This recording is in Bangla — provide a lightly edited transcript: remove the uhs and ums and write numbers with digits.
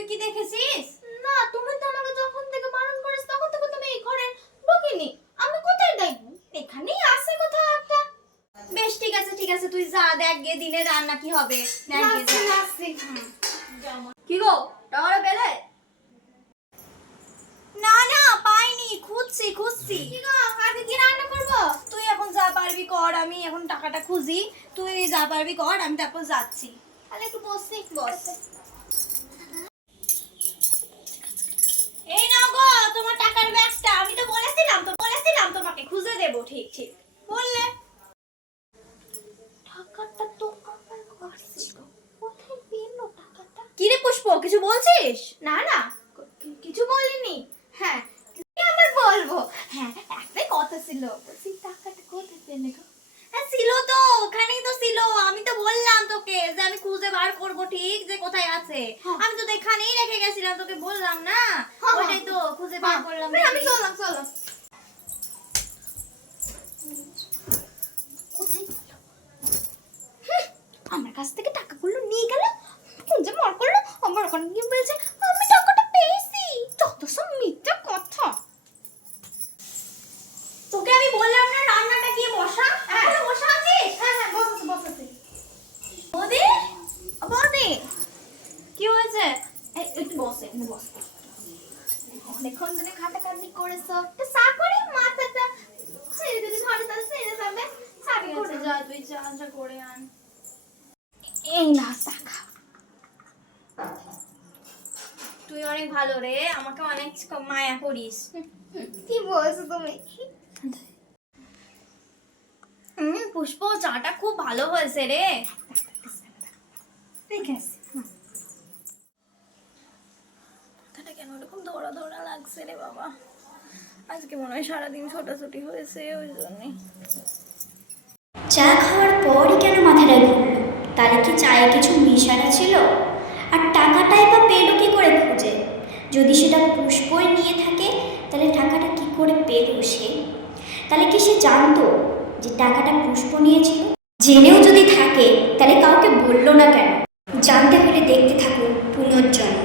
তুই কি দেখেছিস? না, তুমি তো আমাকে যখন থেকে বারণ করেছ তখন থেকে তুমি এই ঘরে ঢুকিনি। আমি কোথায় দেখব? এখানেই আছে কোথাও একটা। বেশ ঠিক আছে ঠিক আছে, তুই যা দেখ গে দিনে রান্না কি হবে। কি গো, টাওয়ারে পেলে? না না পাইনি, খুঁজছি খুঁজছি। কি গো, আজকে কি রান্না করব? তুই এখন যা পারবি কর, আমি এখন টাকাটা খুঁজি। তুই যা পারবি কর, আমি তারপর যাচ্ছি। তাহলে একটু বসে বস। এই নাও গো তোমার টাকার ব্যাগটা। আমি তো বলেছিলাম তোমাকে খুঁজে দেব। ঠিক ঠিক বললে। টাকাটা তো আমার কাছে। কোথায় পেলো টাকাটা? কি রে পুষ্প, কিছু বলছিস? না না, কিছু বলিনি। হ্যাঁ, কি আবার বলবো? হ্যাঁ, একটাই কথা ছিল। বলছি টাকাটা কোথায় পেলে গো? হ্যাঁ ছিল তো, ওখানেই তো ছিল। আমি তো বললাম তোকে যে আমি খুঁজে বার করব ঠিক যে কোথায় আছে। আমি তো এখানেই রেখে গেছিলাম, তোকে বললাম না? ওটাই তো খুঁজে বার করলাম। আমি চললাম। কোথায় গেল? আমার কাছ থেকে টাকাগুলো নিয়ে গেল, খুঁজে মার করলো। আমার ওখানে গিয়ে বলছে আমি টাকাটা পেয়েছি। যত সব মিথ্যা কথা। তোকে আমি বললাম না রান্নাটা গিয়ে বসা। এখনো বসা আছিস? হ্যাঁ বসাতে। বৌদি, বৌদি, কি হয়েছে? একটু বসে, অনেকক্ষণ ধরে খাটাখাটি করেছো, একটু চা করে মাথাটা ছেড়ে যদি ধরে তাহলে ছেড়ে যাবে। চাবি করে যা তুই চা করে আন। এই না চা খা। তুই অনেক ভালো রে, আমাকে অনেক মায়া করিস। কি বলছো তুমি? পুষ্প, চাটা খুব ভালো হয়েছে রে। ঠিক আছে। মাথাটা কেন এরকম ধরা ধরা লাগছে রে বাবা? আজকে মনে হয় সারাদিন ছোটাছুটি হয়েছে, ওই জন্যই। চা খাওয়ার পরই কেন মাথাটা ঘুরল? তাহলে কি চায়ে কিছু মিশানো ছিল? আর টাকাটাই বা পেলো কি করে খুঁজে? যদি সেটা পুষ্পই নিয়ে থাকে তাহলে টাকাটা কি করে পেল সে? তাহলে কি সে জানতো যে টাকাটা পুষ্প নিয়েছিল? জেনেও যদি থাকে তাহলে কাউকে বললো না কেন? জানতে হলে দেখতে থাকুন পুনর্জন্ম।